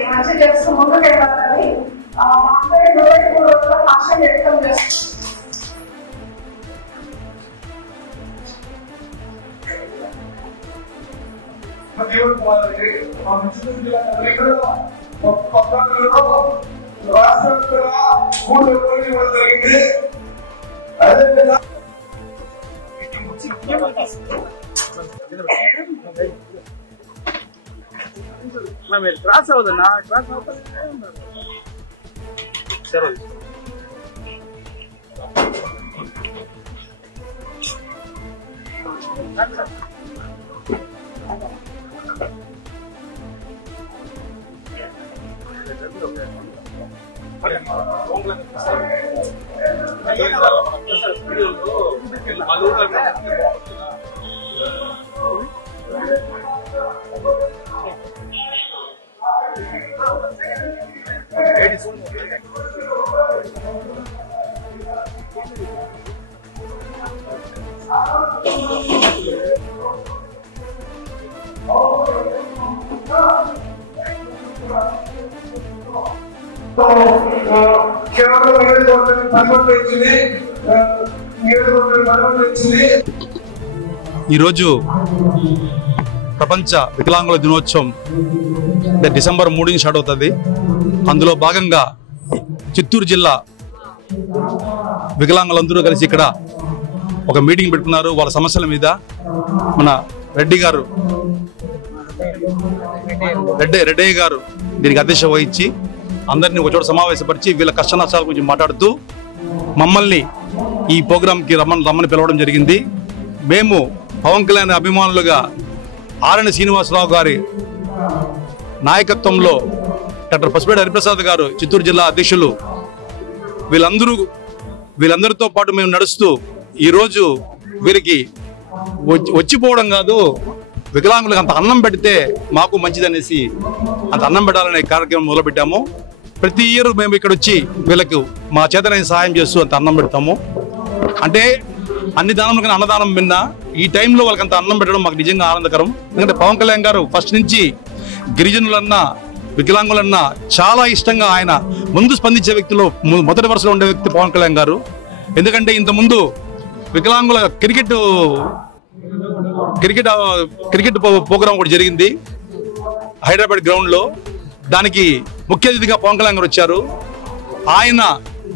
మంచి చేస్తూ ముందుకు వెళ్ళాలని మా అందరి హృదయపూర్వక ఆశ వ్యక్తం చేస్తుంది. క్రాస్ అవుతుందా? క్రాస్ అవుతుంది. ఈరోజు ప్రపంచ వికలాంగుల దినోత్సవం డిసెంబర్ 3 స్టార్ట్ అవుతుంది. అందులో భాగంగా చిత్తూరు జిల్లా వికలాంగులందరూ కలిసి ఇక్కడ ఒక మీటింగ్ పెట్టుకున్నారు. వాళ్ళ సమస్యల మీద మన రెడ్డయ్య గారు దీనికి అధ్యక్షత వహించి అందరినీ ఒకచోట సమావేశపరిచి వీళ్ళ కష్ట నష్టాల గురించి మాట్లాడుతూ మమ్మల్ని ఈ ప్రోగ్రాంకి రమ్మని పిలవడం జరిగింది. మేము పవన్ కళ్యాణ్ అభిమానులుగా ఆరణి శ్రీనివాసరావు గారి నాయకత్వంలో డాక్టర్ పసుపేటి హరిప్రసాద్ గారు చిత్తూరు జిల్లా అధ్యక్షులు వీళ్ళందరితో పాటు మేము నడుస్తూ ఈరోజు వీరికి వచ్చిపోవడం కాదు, వికలాంగులకు అంత అన్నం పెడితే మాకు మంచిదనేసి అంత అన్నం పెట్టాలనే కార్యక్రమం మొదలుపెట్టాము. ప్రతి ఇయర్ మేము ఇక్కడ వచ్చి వీళ్ళకు మా చేతనైన సహాయం చేస్తూ అంత అన్నం పెడతాము. అంటే అన్ని దానంలో కానీ అన్నదానం విన్నా ఈ టైంలో వాళ్ళకి అంత అన్నం పెట్టడం మాకు నిజంగా ఆనందకరం. ఎందుకంటే పవన్ కళ్యాణ్ గారు ఫస్ట్ నుంచి గిరిజనులన్నా వికలాంగులన్నా చాలా ఇష్టంగా ఆయన ముందు స్పందించే వ్యక్తిలో మొదటి వరుసలో ఉండే వ్యక్తి పవన్ కళ్యాణ్ గారు. ఎందుకంటే ఇంతకుముందు వికలాంగుల క్రికెట్ ప్రోగ్రాం కూడా జరిగింది హైదరాబాద్ గ్రౌండ్లో. దానికి ముఖ్య అతిథిగా పవన్ కళ్యాణ్ గారు వచ్చారు. ఆయన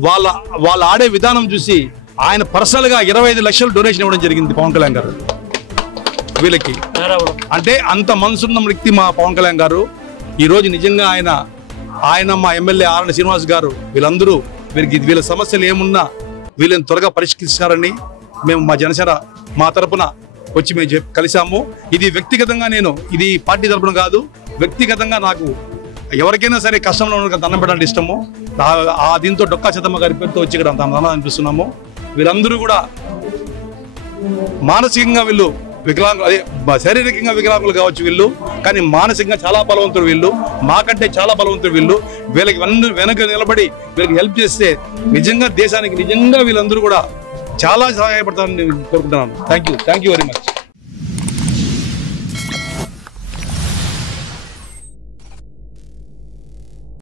వాళ్ళ ఆడే విధానం చూసి ఆయన పర్సనల్గా 25 లక్షలు డొనేషన్ ఇవ్వడం జరిగింది పవన్ కళ్యాణ్ గారు వీళ్ళకి. అంటే అంత మనసున్న వ్యక్తి మా పవన్ కళ్యాణ్ గారు. ఈరోజు నిజంగా ఆయన మా ఎమ్మెల్యే ఆరణి శ్రీనివాస్ గారు వీళ్ళందరూ వీళ్ళ సమస్యలు ఏమున్నా వీళ్ళని త్వరగా పరిష్కరిస్తారని మేము మా జనసేన మా తరపున వచ్చి మేము కలిసాము. ఇది వ్యక్తిగతంగా ఇది పార్టీ తరపున కాదు, వ్యక్తిగతంగా నాకు ఎవరికైనా సరే కష్టంలో దండం పెట్టాలంటే ఇష్టము. దీంతో డొక్కా చిత్తమ్మ గారి పేరుతో వచ్చి ఇక్కడ దండం అనిపిస్తున్నాము. వీళ్ళందరూ కూడా మానసికంగా వీళ్ళు శారీరకంగా వికలాంగులు కావచ్చు వీళ్ళు, కానీ మానసికంగా చాలా బలవంతులు వీళ్ళు, మాకంటే చాలా బలవంతులు వీళ్ళు. వీళ్ళకి వెనక నిలబడి వీళ్ళకి హెల్ప్ చేస్తే నిజంగా దేశానికి నిజంగా వీళ్ళందరూ కూడా చాలా సహాయపడతారని కోరుకుంటున్నాను. Thank you very much.